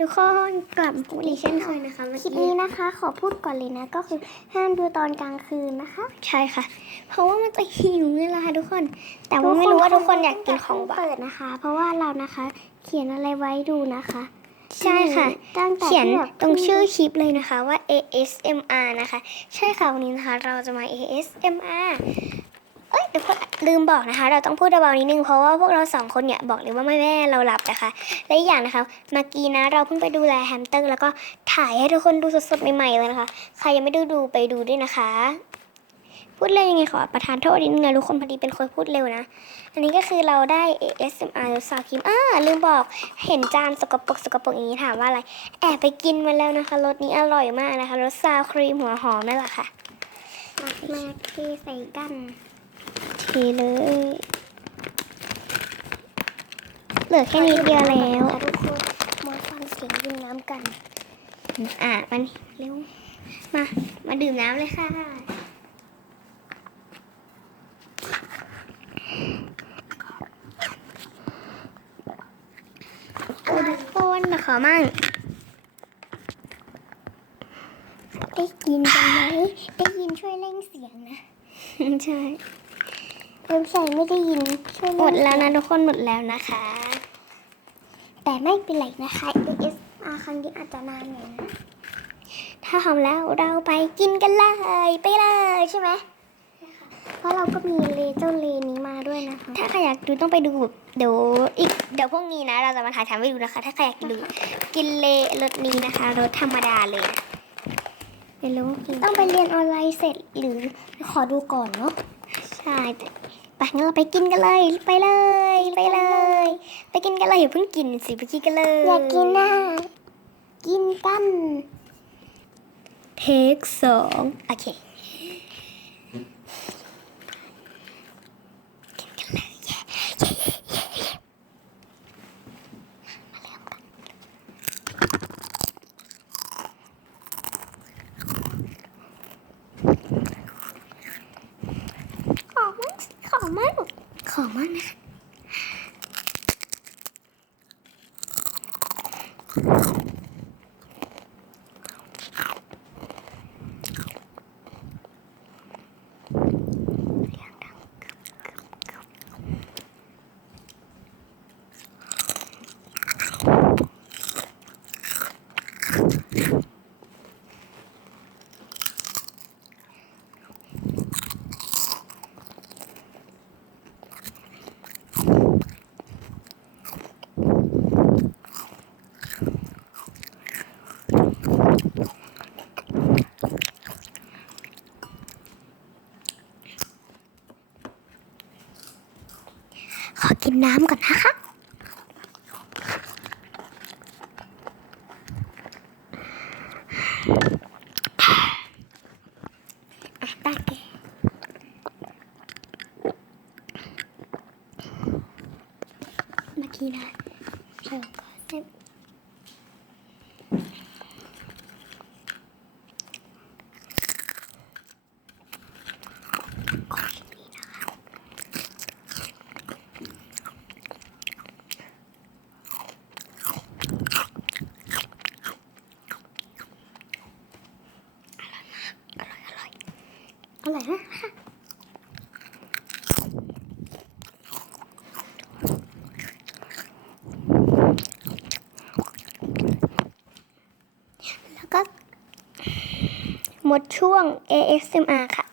ทุกคนกลับมาพบดีดีเช่เช่นนเคเคยยนะคะเมื่อคลิปกี้นี้นะคะ ขอพูดก่อนเลยนะ ก็คือห้ามดูตอนกลางคืนนะคะ ใช่ค่ะ เพราะว่ามันจะหิวนี่แหละค่ะทุกคน แต่ว่าไม่รู้ว่าทุกคนอยากกินของหวานเปิดนะคะ เพราะว่าเรานะคะ เขียนอะไรไว้ดูนะคะ ใช่ค่ะตั้งแต่เขียนที่แบบตรงชื่อคลิปเลยนะคะว่า ASMR นะคะ ใช่ค่ะวันนี้นะคะ เราจะมา ASMR เอ้ยเดี๋ยว ลืมบอกนะคะ เราต้องพูดเบาๆนิดนึงเพราะว่าพวกเราสองคนเนี่ยบอกเลยว่าแม่แม่เราหลับนะคะ และอีกอย่างนะคะเมื่อกี้นะเราเพิ่งไปดูแลแฮมสเตอร์ แล้วก็ถ่ายให้ทุกคนดูสดๆใหม่ๆเลยนะคะ ใครยังไม่ดูดูไปดูด้วยนะคะ พูดเร็วยังไงขอประทานโทษนิดนึงนะทุกคนพอดีเป็นคนพูดเร็วนะ อันนี้ก็คือเราได้ ASMR สาวครีมอ่าลืมบอกเห็นจานสกปรกสกปรกอย่างนี้ถามว่าอะไร แอบไปกินมาแล้วนะคะรสนี้อร่อยมากนะคะรสซาวครีมหัวหอมนั่นแหละค่ะมามาเทใส่กัน ทีเลย เหลือแค่นิดเดียวแล้วทุกคนมาฟังเสียงดื่มน้ำกัน อะมันเร็ว มา มาดื่มน้ำเลยค่ะ โอ้ทุกคนมาขอมั่งได้ยินกันไหมได้ยินช่วยเร่งเสียงนะ ใช่ เว็บไซต์ไม่ได้ยินช่วยหมเร่งดแล้วนะทุกคนหมดแล้วนะคะ แต่ไม่เป็นไรนะคะ ASMR ครั้งนี้อาจจะนานหน่อยนะถ้าพร้อมแล้วเราไปกินกันเลยไปเลยใช่ไหมเพราะเราก็มีเลเจอร์เลนี้มาด้วยนะคะ ถ้าใครอยากดูต้องไปดูเดี๋ยวอีกเดี๋ยวพวกนี้นะ เราจะมาถ่ายทำให้ดูนะคะ ถ้าใครอยากดูกินเลรสนี้นะคะรสธรรมดาเลยนะไม่รู้กินต้องไปเรียนออนไลน์เสร็จหรือขอดูก่อนเนาะใช่แต่ ไปงั้นเราไปกินกันเลย ไปเลย ไปเลย ไปกินกันเลยอย่าเพิ่งกินสิไปกินกันเลย อยากกินนะกินกัน เทคสองโอเค ขอมั้ง ขอมั้งขอมาก น้ำก่อนนะคะเมื่อกี้นะเราก็ได้อร่อยนะ แล้วก็ หมดช่วง ASMR ค่ะ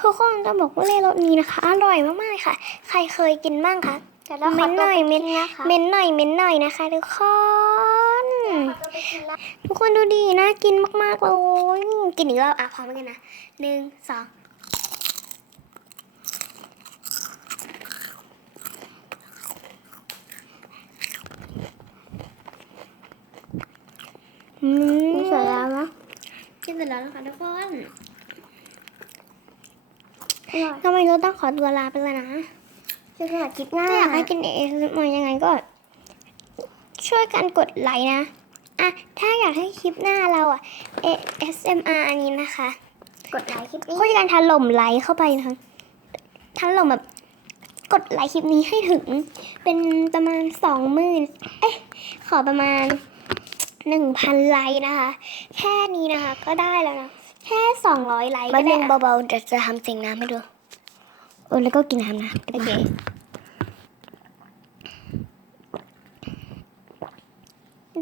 ทุกคนจะบอกว่าเลรสนี้นะคะ อร่อยมากๆเลยค่ะ ใครเคยกินบ้างคะแต่เราขอเม้นหตัวน่อยไปเม้กินนนะคะเม้นหน่อยเม้นหน่อยนะคะทุกคนขอตัวไปกินละทุกคนดูดีน่ากินมากๆเลยกินอีกรอบอะพร้อมกันนะหนึ่งสองอืม นี่เสร็จแล้วนะ กิ นเสร็จแล้วนะคะทุกคนอร่อยทำไมเราต้องขอตัวลาไปเลยนะเจอกันใหม่คลิปหน้าถ้าอยากให้กินเอสมายังไงก็ ช่วยกันกดไลค์นะอะถ้าอยากให้คลิปหน้าเราอะ ASMR อันนี้นะคะ กดไลค์คลิปนี้ช่วยกันถล่มไลค์เข้าไปนะคะถล่มแบบกดไลค์คลิปนี้ให้ถึง เป็นประมาณสองหมื่นเอ๊ะขอประมาณ หนึ่งพันไลค์นะคะ แค่นี้นะคะ ก็ได้แล้วนะ แค่สองร้อยไลค์บัก็นได้นึงนะเบาๆจะจะทำเสียงน้ำให้ดูเออแล้วก็กินน้ำนะโอเค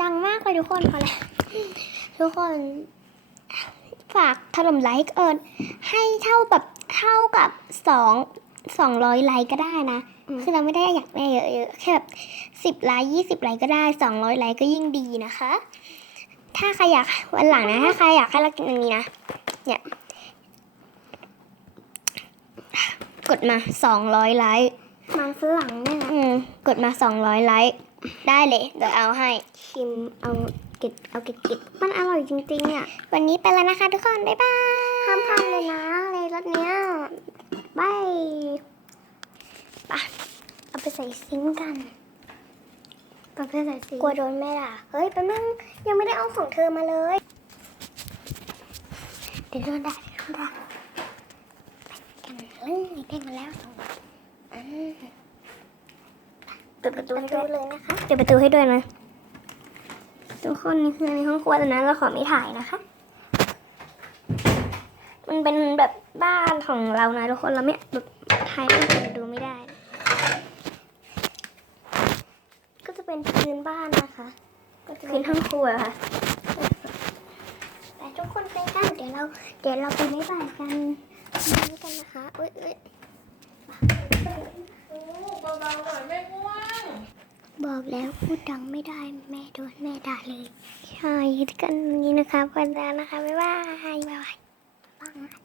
ดังมากเลยทุกคนพอแล้วทุกคนฝากถล่มไลค์เอิญให้เท่าแบบเท่ากับสองสองร้อยไลค์ก็ได้นะอืม คือเราไม่ได้อยากได้เยอะๆแค่แบบสิบไลค์ยี่สิบไลค์ก็ได้สองร้อยไลค์ก็ยิ่งดีนะคะ ถ้าใครอยากวันหลังนะถ้าใครอยากให้เรากินอันนี้นะเนี่ยกดมาสองร้อยไลค์มันฝรั่งเนี่ยนะอืมกดมาสองร้อยไลค์ได้เลยเดี๋ยวเอาให้ชิมเอาเก็ดเอาเก็ดเก็ดมันอร่อยจริงๆอะวันนี้ไปแล้วนะคะทุกคน บ๊ายบายห้ามพลาดเลยนะในรถเนี้ยบาย เอาไปใส่ซิงค์กันกับเพื่อนใส่สีกลัวโดนแม่ด่าเฮ้ยแป๊บนึงยังไม่ได้เอาของเธอมาเลย เดี๋ยวโดนด่าเดี๋ยวโดนด่ากันเลยได้มาแล้วสองอันเปิดประตูให้ด้วยเลยนะคะเปิดประตูให้ด้วยนะทุกคนนี่คือในห้องครัวแต่นั้นเราขอไม่ถ่ายนะคะ มันเป็นแบบบ้านของเรานะทุกคนเราไม่แบบถ่ายให้คนดูไม่ได้ ก็ จะเป็นพื้นบ้านนะคะ ก็จะพื้นห้องครัวค่ะ แต่ทุกคนไปกันเดี๋ยวเรา เดี๋ยวเราไปไม่บ่ายกันนี้กันนะคะอุ้ยอุ้ยเบาๆหน่อยไม่ง่วงบอกแล้วพูดดังไม่ได้แม่โดนแม่ด่าเลยใช่กันนี้นะคะวันนี้นะคะบ๊ายบายบ๊ายบายบ้างนะ